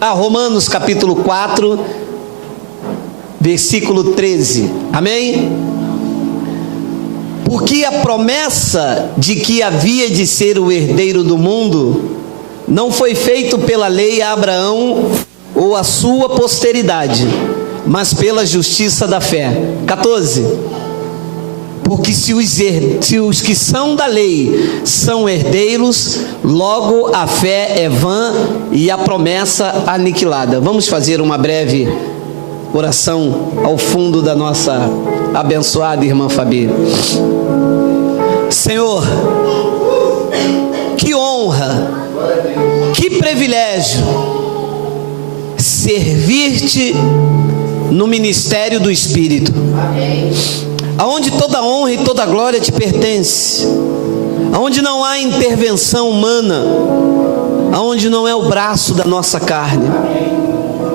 a Romanos capítulo 4, versículo 13. Amém? Porque a promessa de que havia de ser o herdeiro do mundo não foi feito pela lei a Abraão ou a sua posteridade, mas pela justiça da fé. 14. Porque se os que são da lei são herdeiros, logo a fé é vã e a promessa aniquilada. Vamos fazer uma breve oração ao fundo da nossa abençoada irmã Fabi. Senhor, que honra, que privilégio servir-te no ministério do Espírito, aonde toda honra e toda glória te pertence, aonde não há intervenção humana, aonde não é o braço da nossa carne,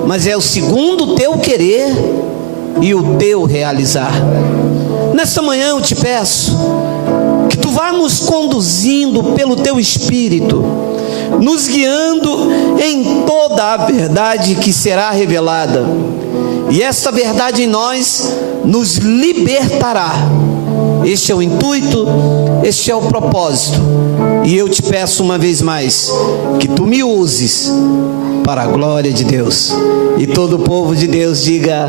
mas é o segundo o teu querer e o teu realizar. Nesta manhã eu te peço que tu vá nos conduzindo pelo teu Espírito, nos guiando em toda a verdade que será revelada, e esta verdade em nós nos libertará. Este é o intuito, este é o propósito, e eu te peço uma vez mais que tu me uses para a glória de Deus, e todo o povo de Deus diga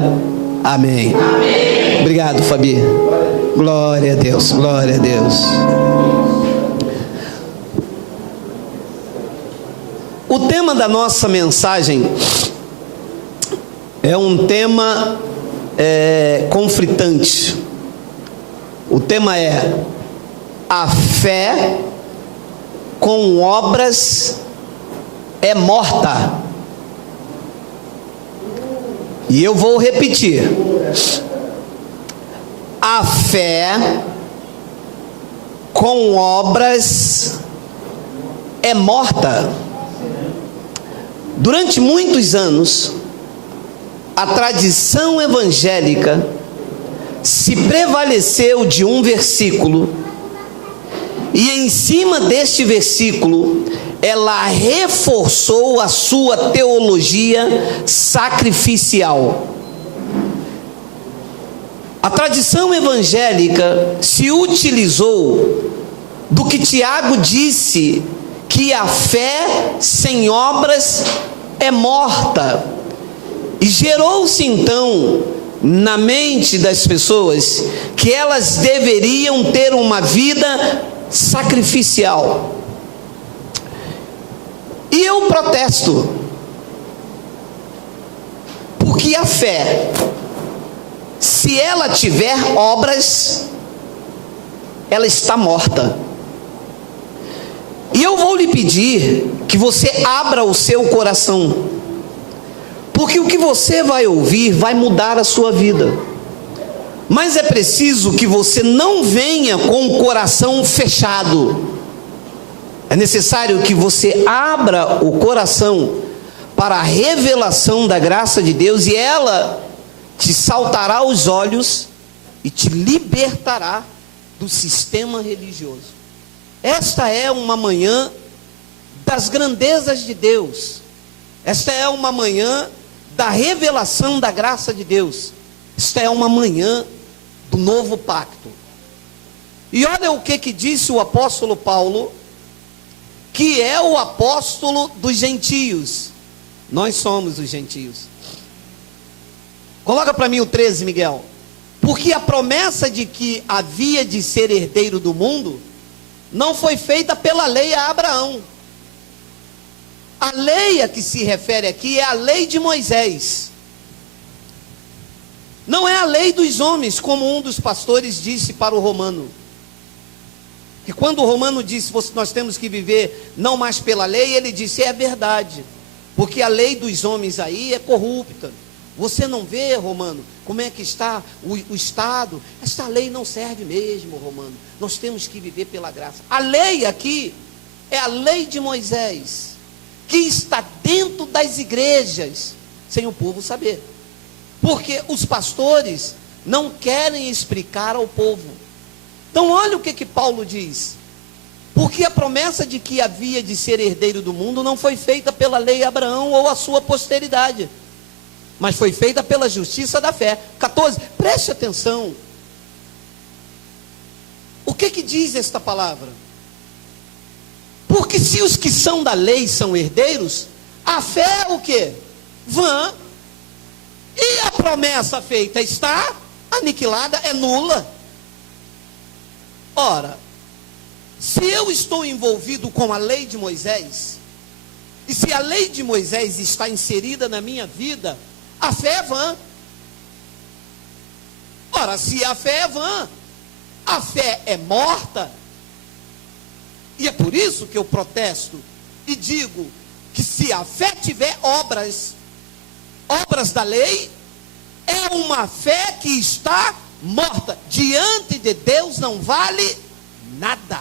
amém. Amém. Obrigado, Fabi. Glória a Deus, glória a Deus. O tema da nossa mensagem é um tema conflitante. O tema é: a fé com obras é morta. E eu vou repetir: a fé com obras é morta. Durante muitos anos, a tradição evangélica se prevaleceu de um versículo, e em cima deste versículo ela reforçou a sua teologia sacrificial. A tradição evangélica se utilizou do que Tiago disse, que a fé sem obras é morta, e gerou-se então na mente das pessoas que elas deveriam ter uma vida sacrificial. E eu protesto, porque a fé, se ela tiver obras, ela está morta. E eu vou lhe pedir que você abra o seu coração, porque o que você vai ouvir vai mudar a sua vida. Mas é preciso que você não venha com o coração fechado. É necessário que você abra o coração para a revelação da graça de Deus, e ela te saltará aos olhos e te libertará do sistema religioso. Esta é uma manhã das grandezas de Deus. Esta é uma manhã da revelação da graça de Deus. Esta é uma manhã do novo pacto. E olha o que disse o apóstolo Paulo, que é o apóstolo dos gentios. Nós somos os gentios. Coloca para mim o 13, Miguel. Porque a promessa de que havia de ser herdeiro do mundo não foi feita pela lei a Abraão. A lei a que se refere aqui é a lei de Moisés. Não é a lei dos homens, como um dos pastores disse para o Romano. Que quando o Romano disse, nós temos que viver não mais pela lei, ele disse, é verdade. Porque a lei dos homens aí é corrupta. Você não vê, Romano, como é que está o Estado? Esta lei não serve mesmo, Romano. Nós temos que viver pela graça. A lei aqui é a lei de Moisés, que está dentro das igrejas, sem o povo saber. Porque os pastores não querem explicar ao povo. Então olha o que Paulo diz. Porque a promessa de que havia de ser herdeiro do mundo não foi feita pela lei Abraão ou a sua posteridade, mas foi feita pela justiça da fé. 14, preste atenção. O que diz esta palavra? Porque se os que são da lei são herdeiros, a fé é o quê? Vã. E a promessa feita está aniquilada, é nula. Ora, se eu estou envolvido com a lei de Moisés, e se a lei de Moisés está inserida na minha vida, a fé é vã. Ora, se a fé é vã, a fé é morta. E é por isso que eu protesto e digo que se a fé tiver obras da lei, é uma fé que está morta. Diante de Deus não vale nada.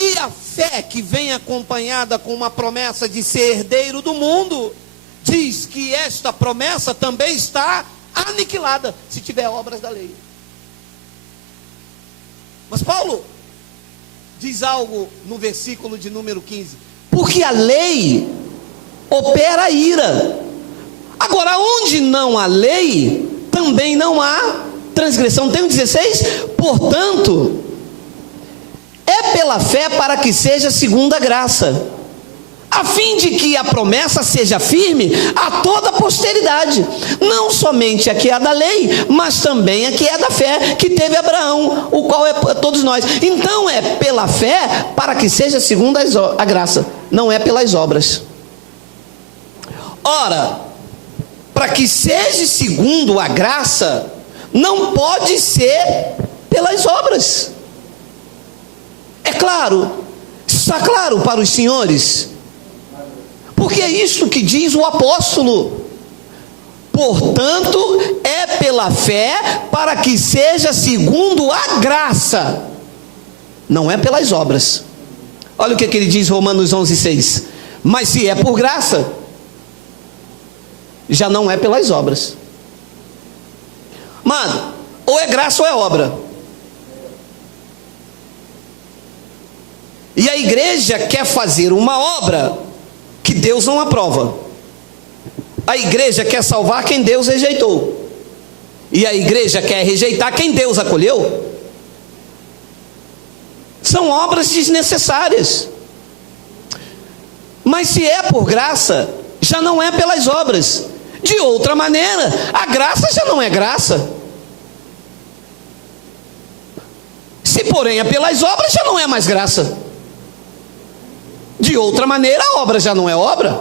E a fé que vem acompanhada com uma promessa de ser herdeiro do mundo, diz que esta promessa também está aniquilada, se tiver obras da lei. Mas Paulo diz algo no versículo de número 15: porque a lei opera a ira. Agora, onde não há lei, também não há transgressão. Tem o 16, portanto, é pela fé para que seja segundo a graça, a fim de que a promessa seja firme a toda a posteridade, não somente a que é da lei, mas também a que é da fé, que teve Abraão, o qual é todos nós. Então é pela fé para que seja segundo a graça, não é pelas obras. Ora, para que seja segundo a graça, não pode ser pelas obras. É claro, está claro para os senhores? Porque é isso que diz o apóstolo. Portanto, é pela fé para que seja segundo a graça, não é pelas obras. Olha o que ele diz, Romanos 11:6. Mas se é por graça, já não é pelas obras. Mano, ou é graça ou é obra. E a igreja quer fazer uma obra que Deus não aprova. A igreja quer salvar quem Deus rejeitou, e a igreja quer rejeitar quem Deus acolheu. São obras desnecessárias. Mas se é por graça, já não é pelas obras. De outra maneira, a graça já não é graça. Se porém é pelas obras, já não é mais graça. De outra maneira, a obra já não é obra.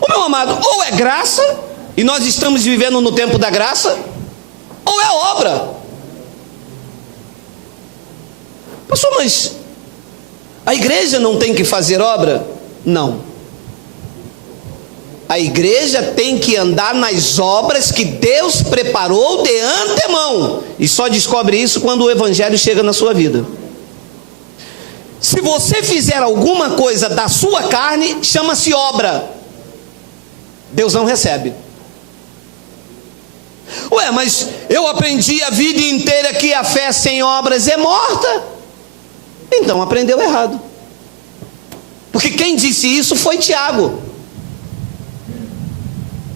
O meu amado, ou é graça, e nós estamos vivendo no tempo da graça, ou é obra. Pastor, mas a igreja não tem que fazer obra? Não. A igreja tem que andar nas obras que Deus preparou de antemão, e só descobre isso quando o evangelho chega na sua vida. Se você fizer alguma coisa da sua carne, chama-se obra. Deus não recebe. Ué, mas eu aprendi a vida inteira que a fé sem obras é morta. Então aprendeu errado. Porque quem disse isso foi Tiago.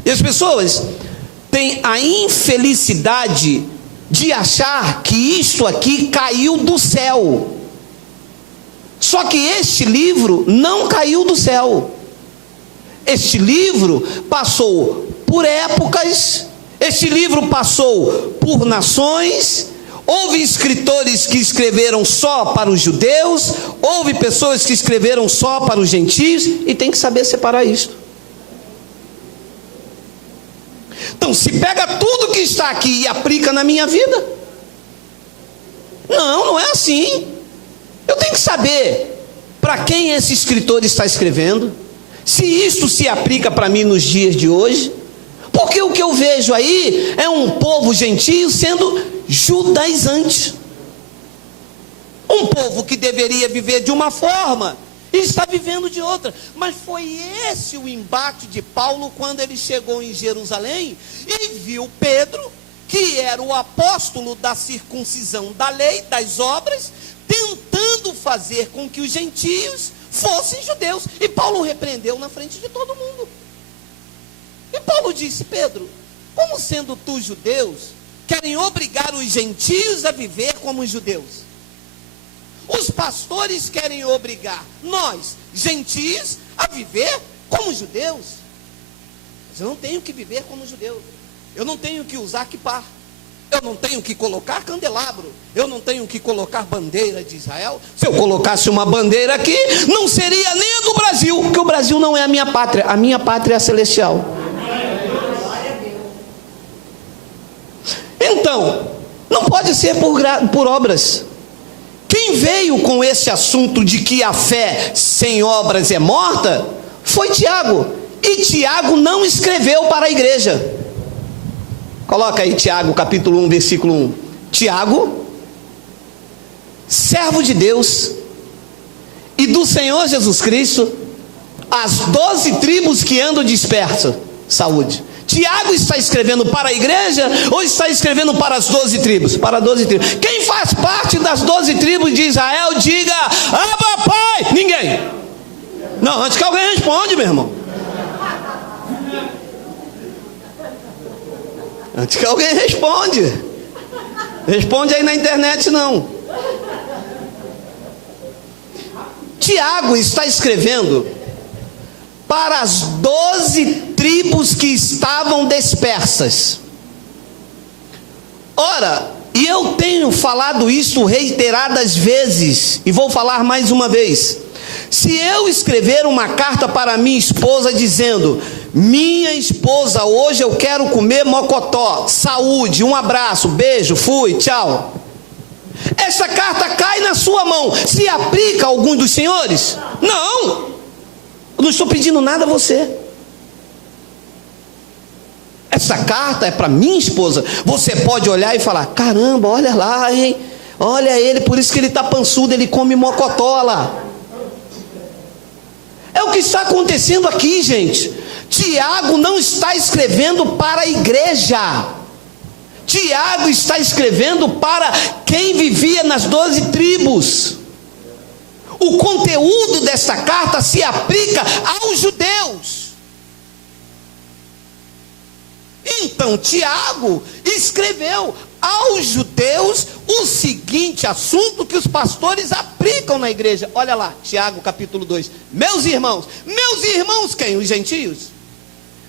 E as pessoas têm a infelicidade de achar que isto aqui caiu do céu. Só que este livro não caiu do céu. Este livro passou por épocas, este livro passou por nações. Houve escritores que escreveram só para os judeus, houve pessoas que escreveram só para os gentios, e tem que saber separar isto. Então, se pega tudo que está aqui e aplica na minha vida, não é assim. Eu tenho que saber para quem esse escritor está escrevendo, se isto se aplica para mim nos dias de hoje. Porque o que eu vejo aí é um povo gentio sendo judaizante, um povo que deveria viver de uma forma e está vivendo de outra. Mas foi esse o embate de Paulo quando ele chegou em Jerusalém e viu Pedro que era o apóstolo da circuncisão da lei, das obras, tentando fazer com que os gentios fossem judeus. E Paulo repreendeu na frente de todo mundo. E Paulo disse: Pedro, como sendo tu judeus, querem obrigar os gentios a viver como os judeus? Os pastores querem obrigar nós, gentios, a viver como judeus. Mas eu não tenho que viver como judeu. Eu não tenho que usar quipá. Eu não tenho que colocar candelabro. Eu não tenho que colocar bandeira de Israel. Se eu colocasse uma bandeira aqui, não seria nem a do Brasil, porque o Brasil não é a minha pátria. A minha pátria é a celestial. Então, não pode ser por obras. Quem veio com esse assunto de que a fé sem obras é morta, foi Tiago. E Tiago não escreveu para a igreja. Coloca aí Tiago, capítulo 1, versículo 1. Tiago, servo de Deus e do Senhor Jesus Cristo, as 12 tribos que andam dispersas. Saúde. Tiago está escrevendo para a igreja ou está escrevendo para as 12 tribos? Para 12 tribos. Quem faz parte das 12 tribos de Israel, diga: Abba, Pai. Ninguém. Não, antes que alguém responde, meu irmão. Antes que alguém responde. Responde aí na internet, não. Tiago está escrevendo para as 12 tribos que estavam dispersas. Ora, e eu tenho falado isso reiteradas vezes, e vou falar mais uma vez. Se eu escrever uma carta para minha esposa dizendo: minha esposa, hoje eu quero comer mocotó, saúde, um abraço, beijo, fui, tchau. Essa carta cai na sua mão, se aplica a algum dos senhores? Não. Eu não estou pedindo nada a você. Essa carta é para minha esposa. Você pode olhar e falar: caramba, olha lá, hein? Olha ele, por isso que ele está pançudo, ele come mocotó lá. É o que está acontecendo aqui, gente. Tiago não está escrevendo para a igreja. Tiago está escrevendo para quem vivia nas 12 tribos. O conteúdo desta carta se aplica aos judeus. Então Tiago escreveu aos judeus o seguinte assunto que os pastores aplicam na igreja. Olha lá, Tiago capítulo 2. Meus irmãos quem? Os gentios?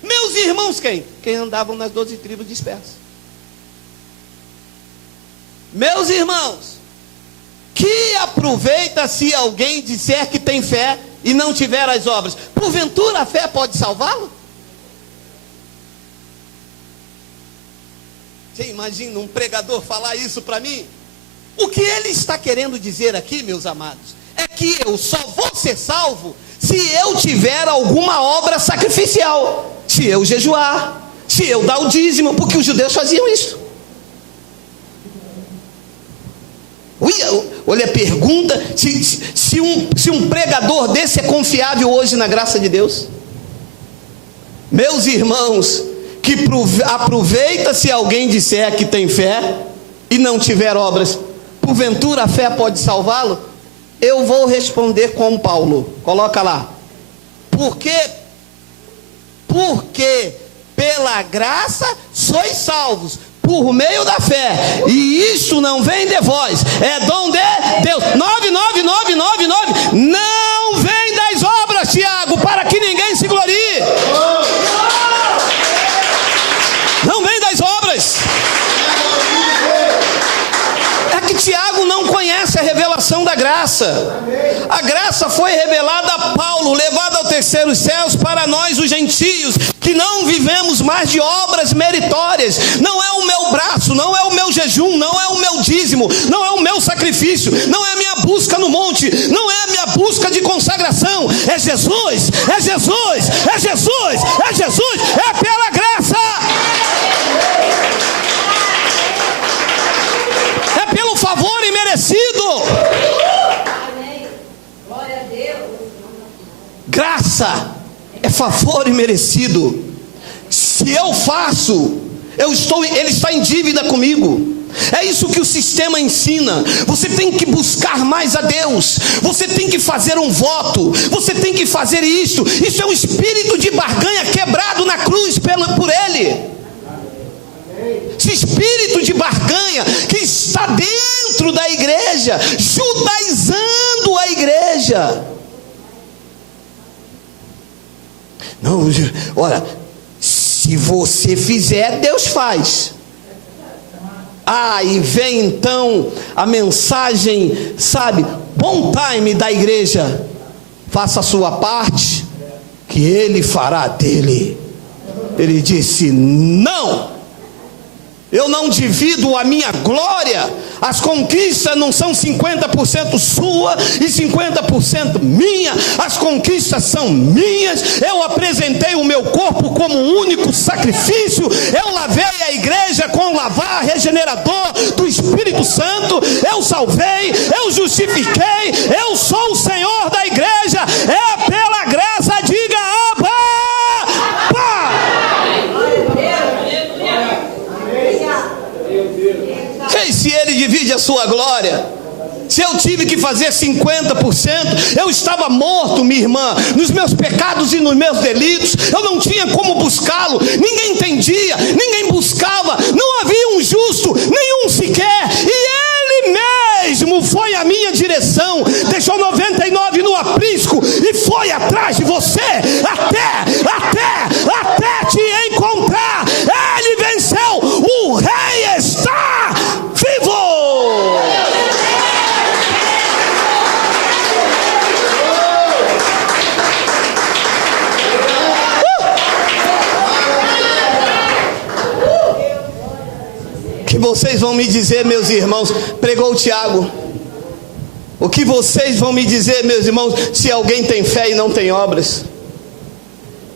Meus irmãos quem? Quem andavam nas 12 tribos dispersas. Meus irmãos, que aproveita se alguém disser que tem fé e não tiver as obras? Porventura a fé pode salvá-lo? Você imagina um pregador falar isso para mim? O que ele está querendo dizer aqui, meus amados, é que eu só vou ser salvo se eu tiver alguma obra sacrificial. Se eu jejuar, se eu dar o dízimo, porque os judeus faziam isso. Olha a pergunta, se um pregador desse é confiável hoje na graça de Deus. Meus irmãos, que aproveita se alguém disser que tem fé e não tiver obras, porventura a fé pode salvá-lo? Eu vou responder com Paulo, coloca lá. Porque pela graça sois salvos, por meio da fé, e isso não vem de vós, é dom de Deus. 99999, não vem das obras, Tiago, para que ninguém se glorie. Não vem das obras. É que Tiago não conhece a revelação da graça. A graça foi revelada a Paulo, levada ao terceiro céus para nós os gentios, que não vivemos mais de obras meritórias. Não é o meu braço, não é o meu jejum, não é o meu dízimo, não é o meu sacrifício, não é a minha busca no monte, não é a minha busca de consagração. É Jesus, é Jesus, é Jesus, é Jesus, é pela graça. É pelo favor imerecido. Glória a Deus. Graça é favor imerecido. Se eu faço, Ele está em dívida comigo. É isso que o sistema ensina. Você tem que buscar mais a Deus, você tem que fazer um voto, você tem que fazer isto. Isso é um espírito de barganha quebrado na cruz por Ele. Esse espírito de barganha que está dentro da igreja, judaizando a igreja. Não, olha, se você fizer, Deus faz. E vem então a mensagem, sabe, bom time da igreja: faça a sua parte, que Ele fará dele. Ele disse: não, eu não divido a minha glória. As conquistas não são 50% sua e 50% minha. As conquistas são minhas. Eu apresentei o meu corpo como um único sacrifício. Eu lavei a igreja com o lavar regenerador do Espírito Santo. Eu salvei, eu justifiquei. Eu sou o Senhor da igreja. É pela graça, diga Abba, se Ele divide a sua glória, se eu tive que fazer 50%, eu estava morto, minha irmã, nos meus pecados e nos meus delitos. Eu não tinha como buscá-lo, ninguém entendia, ninguém buscava, não havia um justo, nenhum sequer, e Ele mesmo foi a minha direção, deixou 99 no aprisco e foi atrás de você, até te encontrar. Ele venceu, o Rei está vivo. Que vocês vão me dizer, meus irmãos, pregou o Tiago, o que vocês vão me dizer, meus irmãos, se alguém tem fé e não tem obras?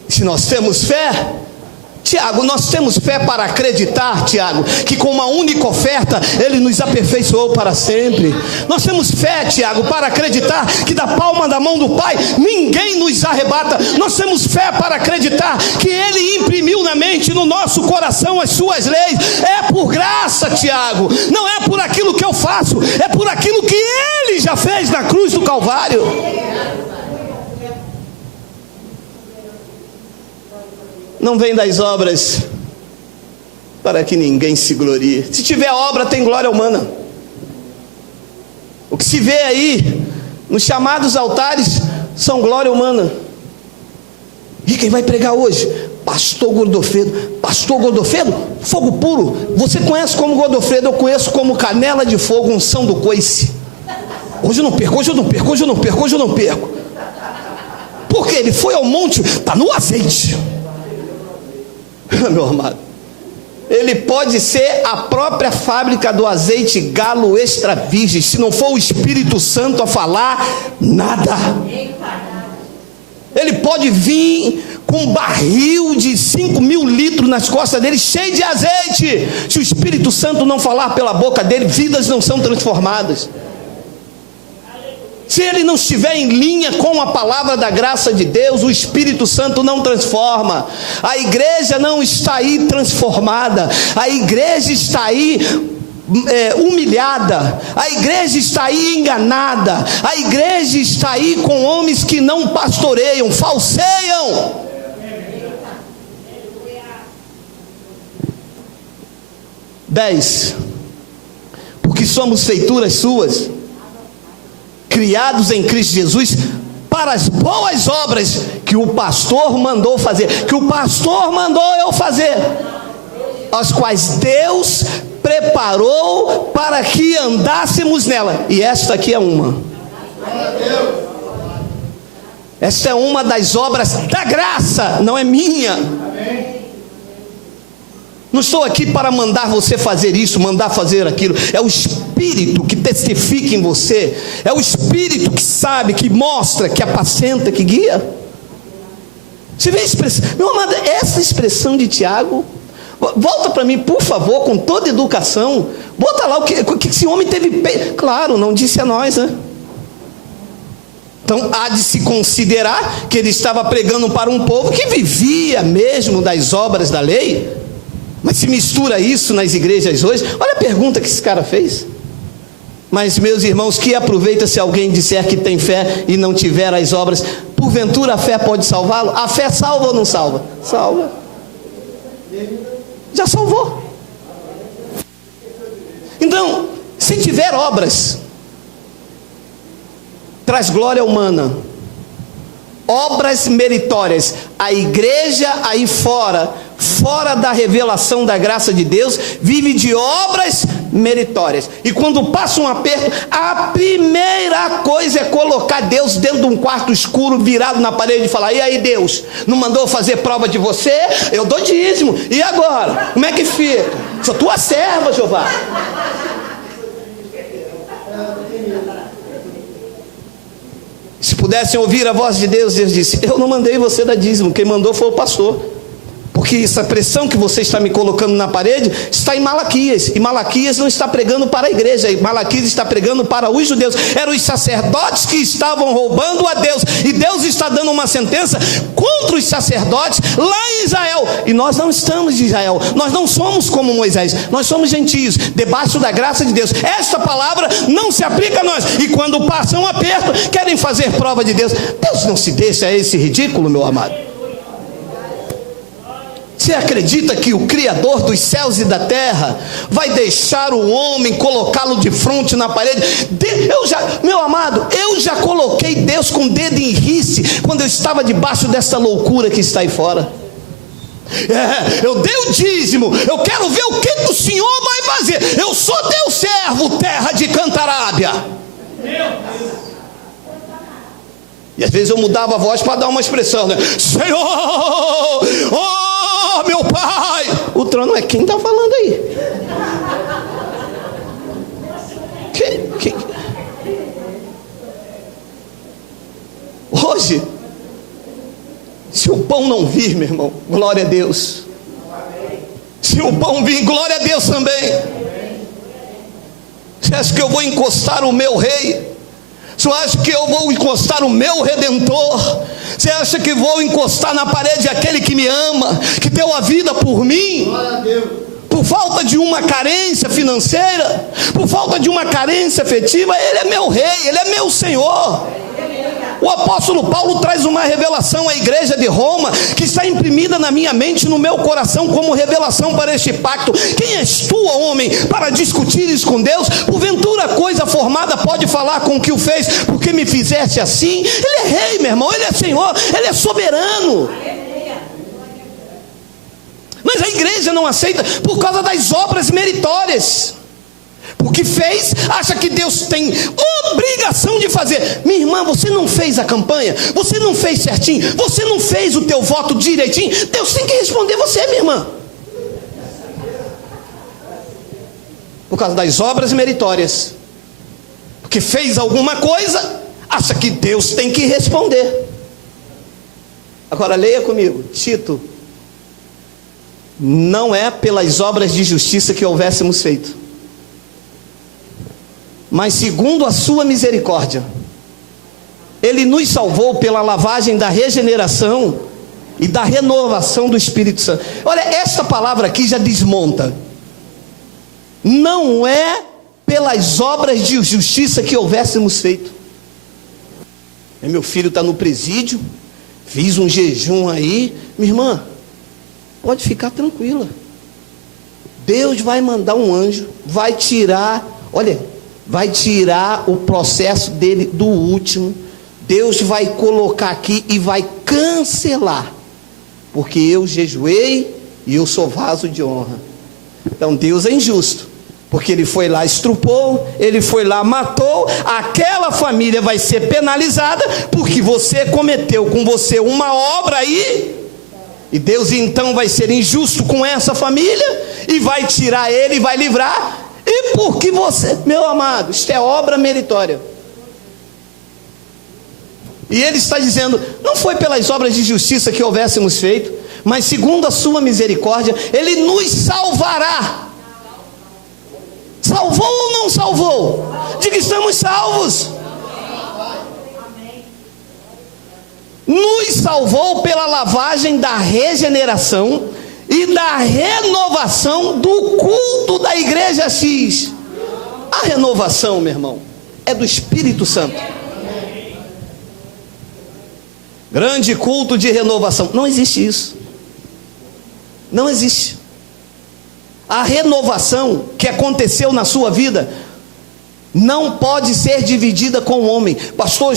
Se nós temos fé, Tiago, nós temos fé para acreditar, Tiago, que com uma única oferta Ele nos aperfeiçoou para sempre. Nós temos fé, Tiago, para acreditar que da palma da mão do Pai ninguém nos arrebata. Nós temos fé para acreditar que Ele imprimiu na mente, no nosso coração, as suas leis. É por graça, Tiago, não é por aquilo que eu faço, é por aquilo que Ele já fez na cruz do Calvário. Não vem das obras para que ninguém se glorie. Se tiver obra, tem glória humana. O que se vê aí nos chamados altares são glória humana. E quem vai pregar hoje? Pastor Godofredo. Pastor Godofredo, fogo puro. Você conhece como Godofredo, eu conheço como canela de fogo, unção do coice. Hoje eu não perco. Porque ele foi ao monte, está no azeite. Meu amado, ele pode ser a própria fábrica do azeite galo extra virgem. Se não for o Espírito Santo a falar, nada. Ele pode vir com um barril de 5.000 litros nas costas dele, cheio de azeite. Se o Espírito Santo não falar pela boca dele, vidas não são transformadas. Se ele não estiver em linha com a palavra da graça de Deus, o Espírito Santo não transforma. A igreja não está aí transformada, a igreja está aí humilhada, a igreja está aí enganada, a igreja está aí com homens que não pastoreiam, falseiam. Porque somos feituras suas, criados em Cristo Jesus para as boas obras que o pastor mandou fazer, que o pastor mandou eu fazer, as quais Deus preparou para que andássemos nela. E esta aqui é uma. Esta é uma das obras da graça, não é minha. Não estou aqui para mandar você fazer isso, mandar fazer aquilo. É o Espírito que testifica em você. É o Espírito que sabe, que mostra, que apacenta, que guia. Você vê a expressão? Meu amado, essa expressão de Tiago, volta para mim, por favor, com toda educação. Bota lá o que esse homem teve. Claro, não disse a nós, né? Então há de se considerar que ele estava pregando para um povo que vivia mesmo das obras da lei. Mas se mistura isso nas igrejas hoje. Olha a pergunta que esse cara fez. Mas, meus irmãos, que aproveita se alguém disser que tem fé e não tiver as obras? Porventura a fé pode salvá-lo? A fé salva ou não salva? Salva. Já salvou. Então, se tiver obras, traz glória humana, obras meritórias. A igreja aí fora da revelação da graça de Deus, vive de obras meritórias. E quando passa um aperto, a primeira coisa é colocar Deus dentro de um quarto escuro, virado na parede, e falar: e aí, Deus, não mandou fazer prova de você? Eu dou dízimo, e agora? Como é que fica? Sou tua serva, Jeová. Se pudessem ouvir a voz de Deus, Deus disse: eu não mandei você dar dízimo, quem mandou foi o pastor. Porque essa pressão que você está me colocando na parede está em Malaquias, e Malaquias não está pregando para a igreja, Malaquias está pregando para os judeus. Eram os sacerdotes que estavam roubando a Deus, e Deus está dando uma sentença contra os sacerdotes lá em Israel. E nós não estamos de Israel, nós não somos como Moisés, nós somos gentios, debaixo da graça de Deus. Esta palavra não se aplica a nós, e quando passa um aperto, querem fazer prova de Deus. Deus não se deixa a esse ridículo, meu amado. Você acredita que o Criador dos céus e da terra vai deixar o homem, colocá-lo de frente na parede? Meu amado, eu já coloquei Deus com o dedo em rice quando eu estava debaixo dessa loucura que está aí fora. Eu dei o dízimo, eu quero ver o que o Senhor vai fazer. Eu sou teu servo, terra de Cantarábia. E às vezes eu mudava a voz para dar uma expressão, né? Senhor, oh meu Pai. O trono é quem está falando aí? Hoje, se o pão não vir, meu irmão, glória a Deus. Se o pão vir, glória a Deus também. Você acha que eu vou encostar o meu rei? Você acha que eu vou encostar o meu Redentor? Você acha que vou encostar na parede aquele que me ama, que deu a vida por mim? Por falta de uma carência financeira, por falta de uma carência afetiva, Ele é meu rei, Ele é meu Senhor. O apóstolo Paulo traz uma revelação à igreja de Roma, que está imprimida na minha mente, no meu coração, como revelação para este pacto. Quem és tu, homem, para discutires com Deus? Porventura coisa formada pode falar com o que o fez, porque me fizeste assim? Ele é rei, meu irmão, Ele é Senhor, Ele é soberano. Mas a igreja não aceita por causa das obras meritórias. Porque fez, acha que Deus tem obrigação de fazer. Minha irmã, você não fez a campanha, você não fez certinho, você não fez o teu voto direitinho, Deus tem que responder você, minha irmã. Por causa das obras meritórias. Porque fez alguma coisa, acha que Deus tem que responder. Agora leia comigo, Tito. Não é pelas obras de justiça que houvéssemos feito, mas segundo a sua misericórdia, Ele nos salvou pela lavagem da regeneração e da renovação do Espírito Santo. Olha, esta palavra aqui já desmonta. Não é pelas obras de justiça que houvéssemos feito. Meu filho está no presídio, fiz um jejum aí. Minha irmã, pode ficar tranquila. Deus vai mandar um anjo, vai tirar, vai tirar o processo dele do último. Deus vai colocar aqui e vai cancelar, porque eu jejuei e eu sou vaso de honra. Então Deus é injusto, porque Ele foi lá, estrupou, Ele foi lá, matou. Aquela família vai ser penalizada, porque você cometeu com você uma obra aí, e Deus então vai ser injusto com essa família, e vai tirar ele, e vai livrar. E porque você, meu amado, isto é obra meritória. E Ele está dizendo, não foi pelas obras de justiça que houvéssemos feito, mas segundo a sua misericórdia, Ele nos salvará. Salvou ou não salvou? Diga, estamos salvos. Nos salvou pela lavagem da regeneração e da renovação do culto da igreja X. A renovação, meu irmão, é do Espírito Santo. Grande culto de renovação. Não existe isso. Não existe. A renovação que aconteceu na sua vida não pode ser dividida com o homem. Pastor,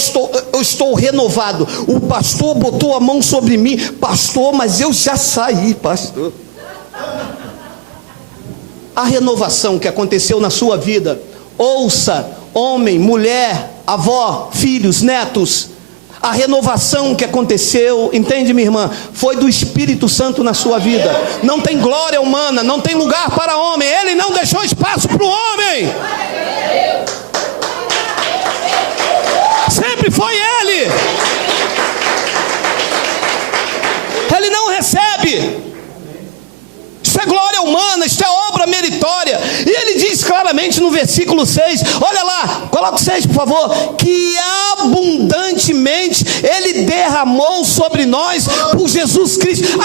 eu estou renovado. O pastor botou a mão sobre mim. Pastor, mas eu já saí, pastor. A renovação que aconteceu na sua vida, ouça, homem, mulher, avó, filhos, netos, a renovação que aconteceu, entende, minha irmã, foi do Espírito Santo na sua vida. Não tem glória humana, não tem lugar para homem. Ele não deixou espaço para o homem. Sempre foi ele. Ele não recebe. Isso é glória humana, isso é obra meritória. E ele diz claramente no versículo 6, olha lá, coloca o 6 por favor, que abundantemente ele derramou sobre nós por Jesus Cristo.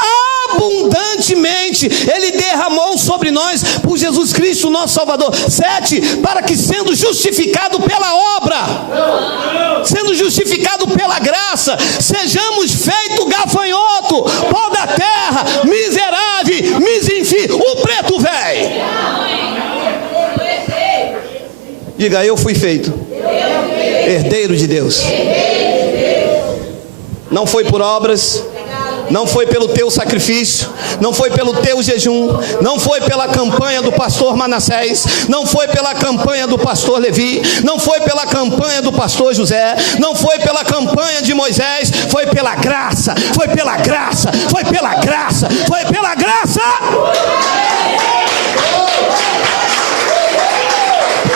Abundantemente ele derramou sobre nós por Jesus Cristo, nosso Salvador. 7, para que sendo justificado pela obra, sendo justificado pela graça, sejamos feito gafanhoto, pó da terra, miserável, o preto velho. Diga, eu fui feito herdeiro de Deus. Não foi por obras, não foi pelo teu sacrifício, não foi pelo teu jejum, não foi pela campanha do pastor Manassés, não foi pela campanha do pastor Levi, não foi pela campanha do pastor José, não foi pela campanha de Moisés, foi pela graça, foi pela graça, foi pela graça, foi pela graça.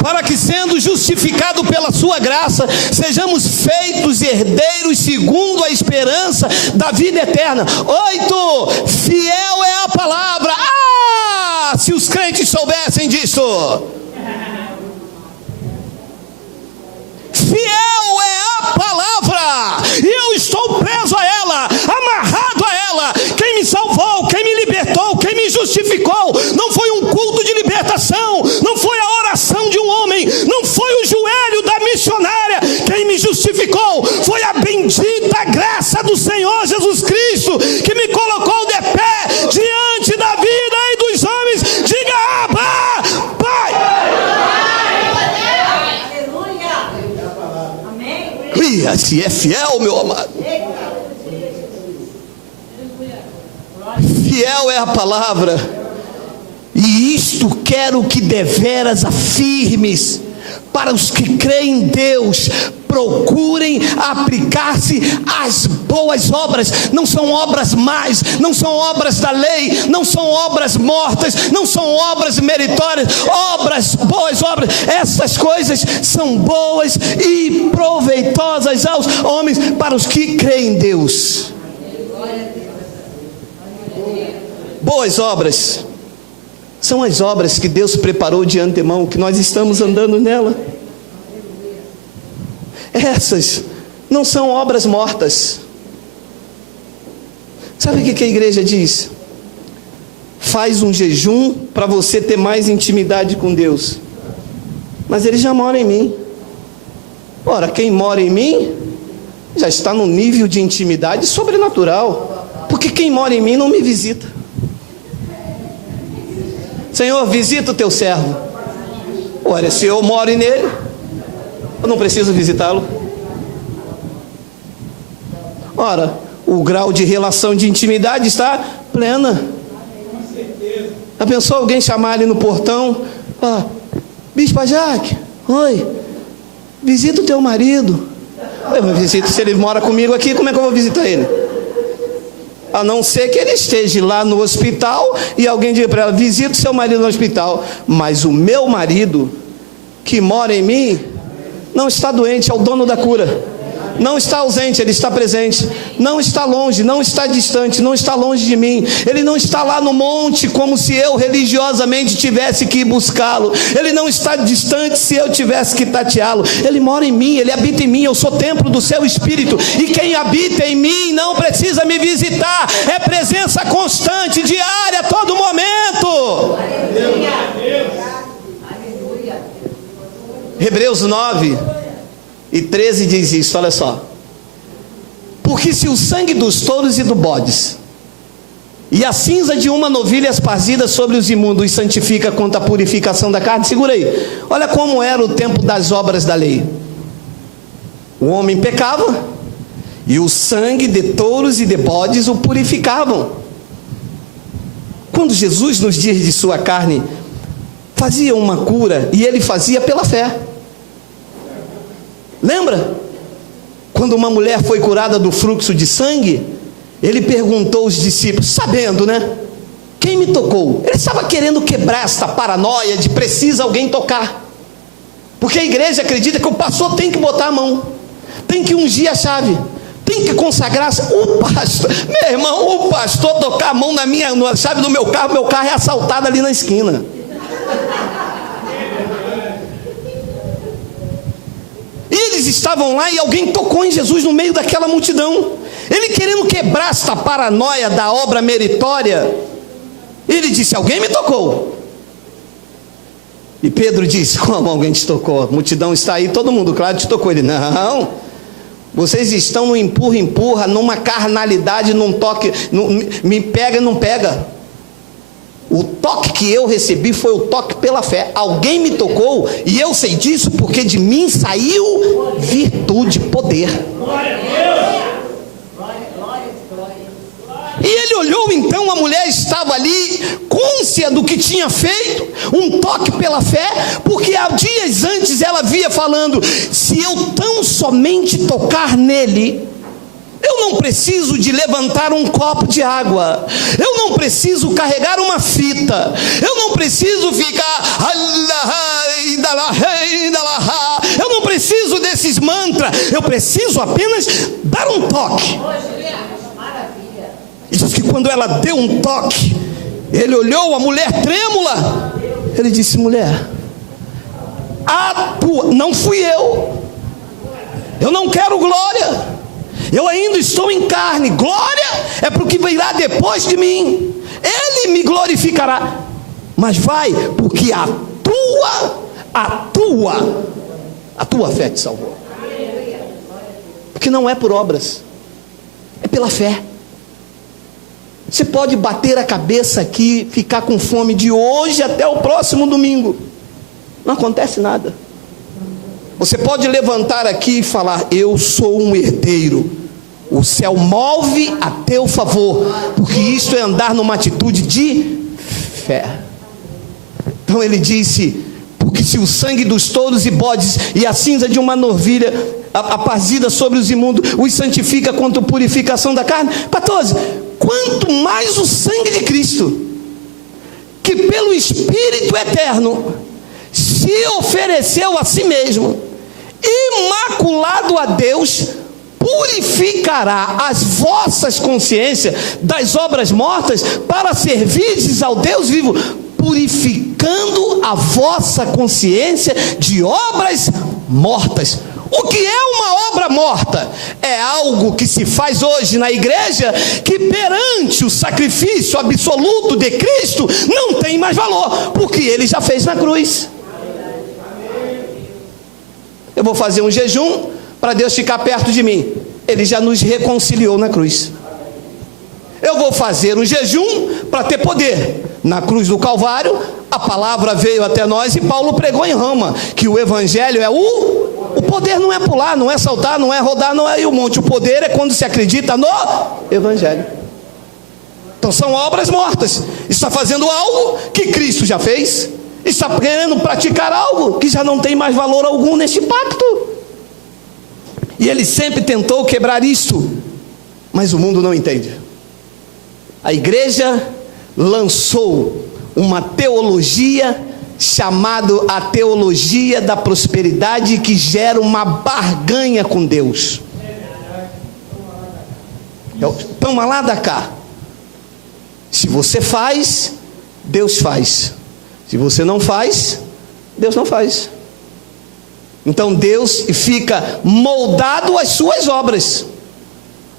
Para que sendo justificado pela sua graça, sejamos feitos herdeiros segundo a esperança da vida eterna. 8, fiel é a palavra. Se os crentes soubessem disso. Fiel é a palavra, e eu estou preso a ela, amarrado a ela. Quem me salvou, quem me libertou, quem me justificou, não foi um culto de libertação, não foi a oração de um homem, não foi o joelho da missionária. Quem me justificou foi a bendita graça do Senhor Jesus Cristo, que me colocou de pé diante da vida e dos homens. Diga, Abba, Pai. Aleluia. Se é fiel, meu amado. Fiel é a palavra, e isto quero que deveras afirmes. Para os que creem em Deus, procurem aplicar-se às boas obras. Não são obras más, não são obras da lei, não são obras mortas, não são obras meritórias, obras, boas obras. Essas coisas são boas e proveitosas aos homens, para os que creem em Deus. Boas obras são as obras que Deus preparou de antemão, que nós estamos andando nela. Essas não são obras mortas. Sabe o que a igreja diz? Faz um jejum para você ter mais intimidade com Deus. Mas Ele já mora em mim. Ora, quem mora em mim já está num nível de intimidade sobrenatural, porque quem mora em mim não me visita. Senhor, visita o teu servo. Ora, se eu moro nele, eu não preciso visitá-lo. Ora, o grau de relação de intimidade está plena. Já pensou alguém chamar ali no portão? Bispo Jaque, oi, visita o teu marido. Eu visito, se ele mora comigo aqui, como é que eu vou visitar ele? A não ser que ele esteja lá no hospital e alguém diga para ela, visita o seu marido no hospital. Mas o meu marido, que mora em mim, não está doente, é o dono da cura. Não está ausente, Ele está presente. Não está longe, não está distante, não está longe de mim. Ele não está lá no monte como se eu religiosamente tivesse que ir buscá-lo. Ele não está distante se eu tivesse que tateá-lo. Ele mora em mim, Ele habita em mim. Eu sou templo do seu Espírito, e quem habita em mim não precisa me visitar. É presença constante, diária, Hebreus 9:13 diz isso, olha só. Porque se o sangue dos touros e do bodes e a cinza de uma novilha esparzida sobre os imundos os santifica quanto à purificação da carne, segura aí, olha como era o tempo das obras da lei. O homem pecava, e o sangue de touros e de bodes o purificavam. Quando Jesus, nos dias de sua carne, fazia uma cura, e ele fazia pela fé. Lembra? Quando uma mulher foi curada do fluxo de sangue, ele perguntou aos discípulos, sabendo, né? Quem me tocou? Ele estava querendo quebrar esta paranoia de precisa alguém tocar. Porque a igreja acredita que o pastor tem que botar a mão, tem que ungir a chave, tem que consagrar. O pastor, meu irmão, o pastor tocar a mão na chave do meu carro é assaltado ali na esquina. E eles estavam lá e alguém tocou em Jesus no meio daquela multidão. Ele querendo quebrar esta paranoia da obra meritória, ele disse, alguém me tocou. E Pedro disse, como alguém te tocou? A multidão está aí, todo mundo, claro, te tocou. Ele, não, vocês estão no empurra, numa carnalidade, num toque, me pega, não pega. O toque que eu recebi foi o toque pela fé. Alguém me tocou, e eu sei disso, porque de mim saiu virtude, poder. Glória a Deus. E ele olhou então, a mulher estava ali, cônscia do que tinha feito, um toque pela fé, porque há dias antes ela via falando, se eu tão somente tocar nele, eu não preciso de levantar um copo de água, eu não preciso carregar uma fita, eu não preciso ficar, eu não preciso desses mantras, eu preciso apenas dar um toque. E diz que quando ela deu um toque, ele olhou a mulher trêmula, ele disse, mulher, não fui eu não quero glória, eu ainda estou em carne, glória é para o que virá depois de mim, ele me glorificará, mas vai, porque a tua fé te salvou, porque não é por obras, é pela fé. Você pode bater a cabeça aqui, ficar com fome de hoje até o próximo domingo, não acontece nada. Você pode levantar aqui e falar, eu sou um herdeiro, o céu move a teu favor, porque isto é andar numa atitude de fé. Então ele disse, porque se o sangue dos touros e bodes e a cinza de uma novilha apazida sobre os imundos os santifica quanto à purificação da carne, 14, quanto mais o sangue de Cristo, que pelo Espírito eterno se ofereceu a si mesmo, imaculado a Deus, purificará as vossas consciências das obras mortas, para servirdes ao Deus vivo, purificando a vossa consciência de obras mortas. O que é uma obra morta? É algo que se faz hoje na igreja, que perante o sacrifício absoluto de Cristo, não tem mais valor, porque Ele já fez na cruz. Eu vou fazer um jejum, para Deus ficar perto de mim, Ele já nos reconciliou na cruz. Eu vou fazer um jejum, para ter poder. Na cruz do Calvário, a palavra veio até nós, e Paulo pregou em Roma, que o evangelho é o poder não é pular, não é saltar, não é rodar, não é ir o monte. O poder é quando se acredita no evangelho. Então são obras mortas. Está fazendo algo que Cristo já fez, está querendo praticar algo que já não tem mais valor algum neste pacto. E ele sempre tentou quebrar isto, mas o mundo não entende. A igreja lançou uma teologia chamada a teologia da prosperidade, que gera uma barganha com Deus. Toma lá da cá. Se você faz, Deus faz. Se você não faz, Deus não faz. Então Deus fica moldado às suas obras.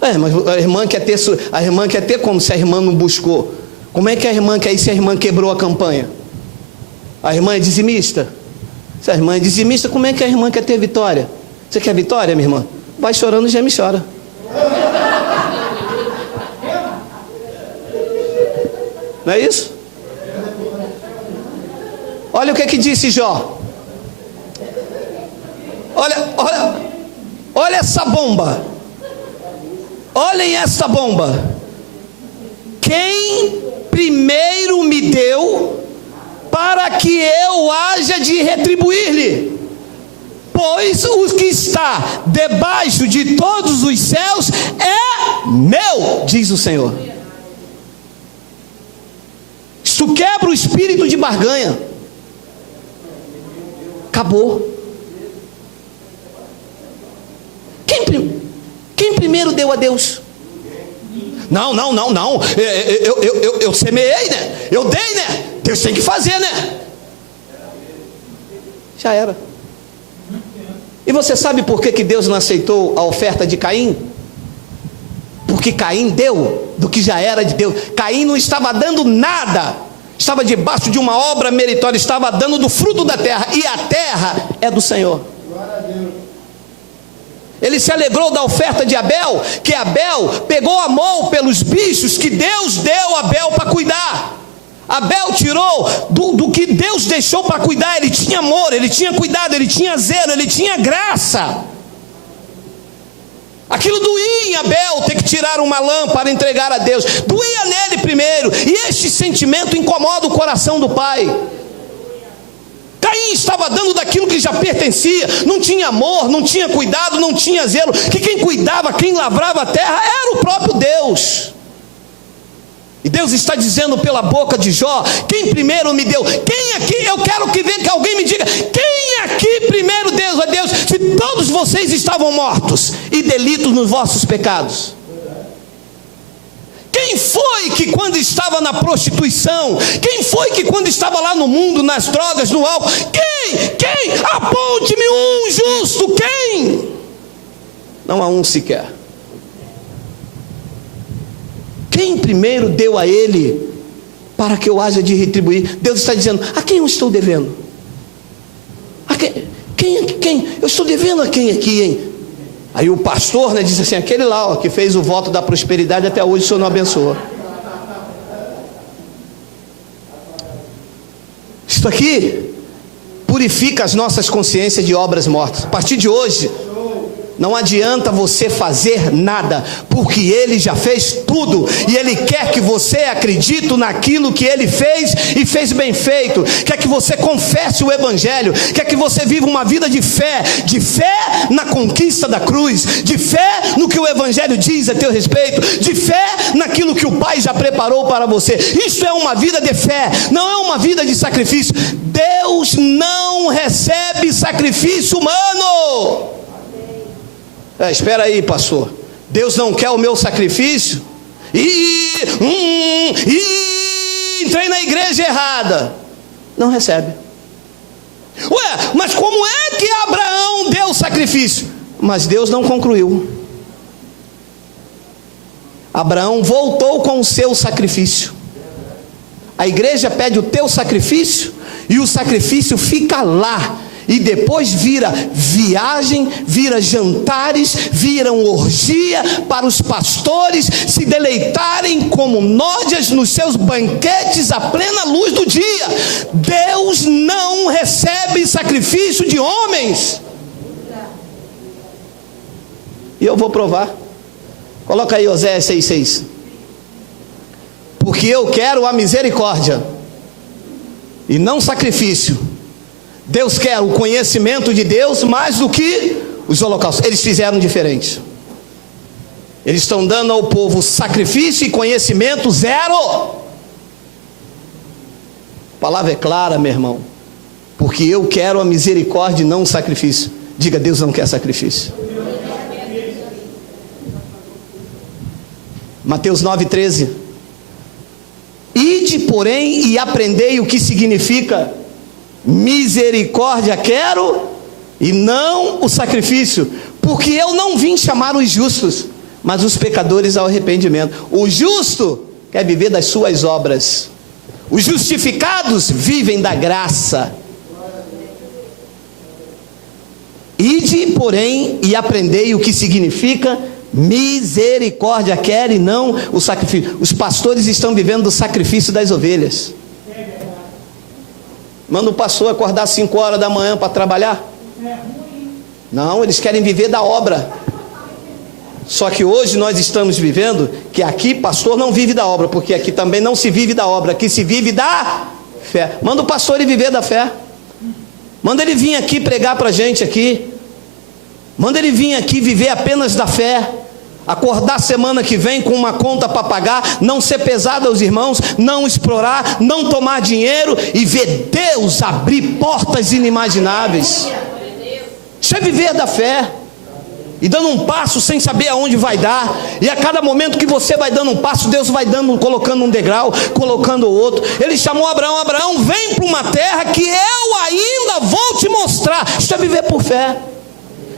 Mas a irmã quer ter como, se a irmã não buscou? Como é que a irmã quer ir se a irmã quebrou a campanha? A irmã é dizimista. Se a irmã é dizimista, como é que a irmã quer ter vitória? Você quer vitória, minha irmã? Vai chorando, geme e chora. Não é isso? Olha o que disse Jó. Olha essa bomba. Olhem essa bomba. Quem primeiro me deu para que eu haja de retribuir-lhe? Pois o que está debaixo de todos os céus é meu, diz o Senhor. Isso quebra o espírito de barganha. Acabou. Quem primeiro deu a Deus? Não. Eu semeei, né? Eu dei, né? Deus tem que fazer, né? Já era. E você sabe por que Deus não aceitou a oferta de Caim? Porque Caim deu do que já era de Deus. Caim não estava dando nada. Estava debaixo de uma obra meritória. Estava dando do fruto da terra. E a terra é do Senhor. Ele se alegrou da oferta de Abel, que Abel pegou amor pelos bichos que Deus deu a Abel para cuidar. Abel tirou do que Deus deixou para cuidar. Ele tinha amor, ele tinha cuidado, ele tinha zelo, ele tinha graça. Aquilo doía em Abel, ter que tirar uma lã para entregar a Deus. Doía nele primeiro. E este sentimento incomoda o coração do pai. Caim estava dando daquilo que já pertencia. Não tinha amor, não tinha cuidado, não tinha zelo. Que quem cuidava, quem lavrava a terra era o próprio Deus. E Deus está dizendo pela boca de Jó: quem primeiro me deu? Quem aqui, eu quero que alguém me diga, quem aqui primeiro deu a Deus? Se todos vocês estavam mortos e delitos nos vossos pecados. Quem foi que quando estava na prostituição? Quem foi que quando estava lá no mundo, nas drogas, no álcool? Quem? Aponte-me um justo. Quem? Não há um sequer. Quem primeiro deu a ele para que eu haja de retribuir? Deus está dizendo: a quem eu estou devendo? A quem? Eu estou devendo a quem aqui, hein? Aí o pastor, né, disse assim: aquele lá, ó, que fez o voto da prosperidade, até hoje o Senhor não abençoou. Isto aqui purifica as nossas consciências de obras mortas. A partir de hoje, não adianta você fazer nada, porque Ele já fez tudo, e Ele quer que você acredite naquilo que Ele fez, e fez bem feito. Quer que você confesse o Evangelho, quer que você viva uma vida de fé na conquista da cruz, de fé no que o Evangelho diz a teu respeito, de fé naquilo que o Pai já preparou para você. Isso é uma vida de fé, não é uma vida de sacrifício. Deus não recebe sacrifício humano. Espera aí, pastor, Deus não quer o meu sacrifício? Entrei na igreja errada. Não recebe. Ué, mas como é que Abraão deu o sacrifício? Mas Deus não concluiu. Abraão voltou com o seu sacrifício. A igreja pede o teu sacrifício, e o sacrifício fica lá. E depois vira viagem, vira jantares, viram orgia para os pastores se deleitarem como nódias nos seus banquetes à plena luz do dia. Deus não recebe sacrifício de homens. E eu vou provar. Coloca aí Oséias 6,6. Porque eu quero a misericórdia e não sacrifício. Deus quer o conhecimento de Deus mais do que os holocaustos. Eles fizeram diferente. Eles estão dando ao povo sacrifício e conhecimento zero. A palavra é clara, meu irmão. Porque eu quero a misericórdia e não o sacrifício. Diga: Deus não quer sacrifício. Mateus 9,13. Ide, porém, e aprendei o que significa misericórdia quero, e não o sacrifício, porque eu não vim chamar os justos, mas os pecadores ao arrependimento. O justo quer viver das suas obras. Os justificados vivem da graça. Ide, porém, e aprendei o que significa misericórdia, quer e não o sacrifício. Os pastores estão vivendo do sacrifício das ovelhas. Manda o pastor acordar 5 horas da manhã para trabalhar? Não, eles querem viver da obra. Só que hoje nós estamos vivendo que aqui pastor não vive da obra, porque aqui também não se vive da obra, aqui se vive da fé. Manda o pastor ele viver da fé. Manda ele vir aqui pregar para a gente aqui. Manda ele vir aqui viver apenas da fé. Acordar semana que vem com uma conta para pagar, não ser pesado aos irmãos, não explorar, não tomar dinheiro e ver Deus abrir portas inimagináveis. Isso é viver da fé. E dando um passo sem saber aonde vai dar. E a cada momento que você vai dando um passo, Deus vai dando, colocando um degrau, colocando outro. Ele chamou Abraão: Abraão, vem para uma terra que eu ainda vou te mostrar. Isso é viver por fé.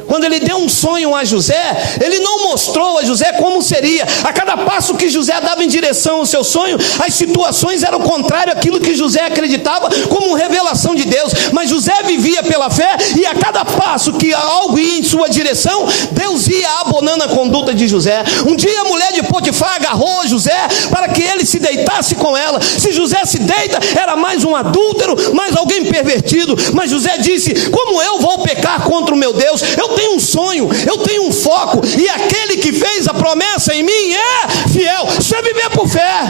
Quando ele deu um sonho a José, ele não mostrou a José como seria. A cada passo que José dava em direção ao seu sonho, as situações eram contrárias àquilo que José acreditava como revelação de Deus. Mas José vivia pela fé, e a cada passo que algo ia em sua direção, Deus ia abonando a conduta de José. Um dia a mulher de Potifar agarrou José para que ele se deitasse com ela. Se José se deita, era mais um adúltero, mais alguém pervertido. Mas José disse: como eu vou pecar contra o meu Deus? Eu tenho um sonho, eu tenho um foco, e aquele que fez a promessa em mim é fiel. Isso é viver por fé.